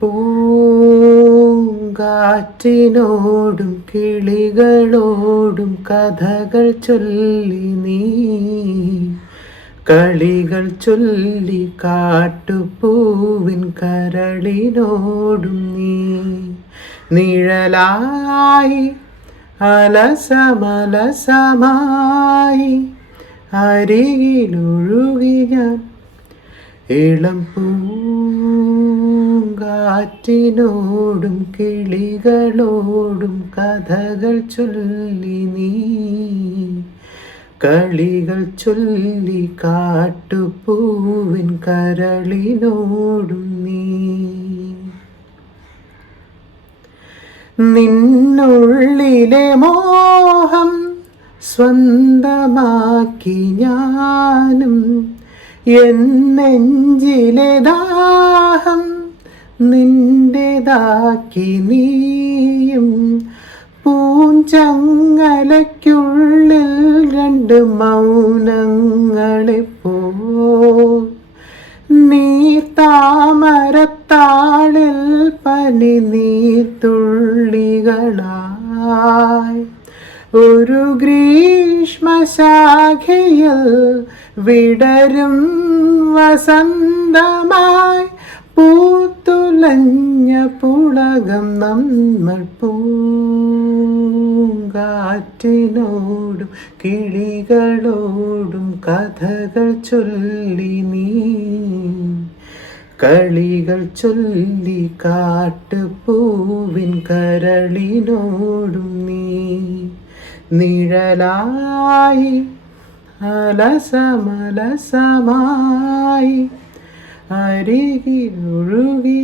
പൂങ്കാറ്റിനോടും കിളികളോടും കഥകൾ ചൊല്ലി നീ, കളികൾ ചൊല്ലി കാട്ടുപൂവിൻ കരളിനോടും നീ. നിഴലായി അലസമലസമായി അരികിലൊഴുകി ഞാൻ, ഇളം പൂങ്കാറ്റിനോടും കിളികളോടും കഥകൾ ചൊല്ലി നീ, കളികൾ ചൊല്ലി കാട്ടുപൂവിൻ കരളിനോടും നീ. നിന്നുള്ളിലെ മോഹം സ്വന്തമാക്കി ഞാനും, എന്നെഞ്ചിലെ ദാഹം നിന്റേതാക്കി നീയും. പൂഞ്ചങ്ങലയ്ക്കുള്ളിൽ രണ്ട് മൗനങ്ങളെപ്പോൾ, നീർത്താമരത്താളിൽ പനി നീർത്തുള്ളികളായി. ഒരു ഗ്രീഷ്മശാഖയിൽ വിടരും വസന്തമായി, പൂത്തുലഞ്ഞ പുളകം നമ്മൾ. പൂങ്കാറ്റിനോടും കിളികളോടും കഥകൾ ചൊല്ലി നീ, കളികൾ ചൊല്ലി കാട്ടുപൂവിൻ കരളിനോടും നീ. നിഴലായി അലസമലസമായി അരികിലൊഴുകി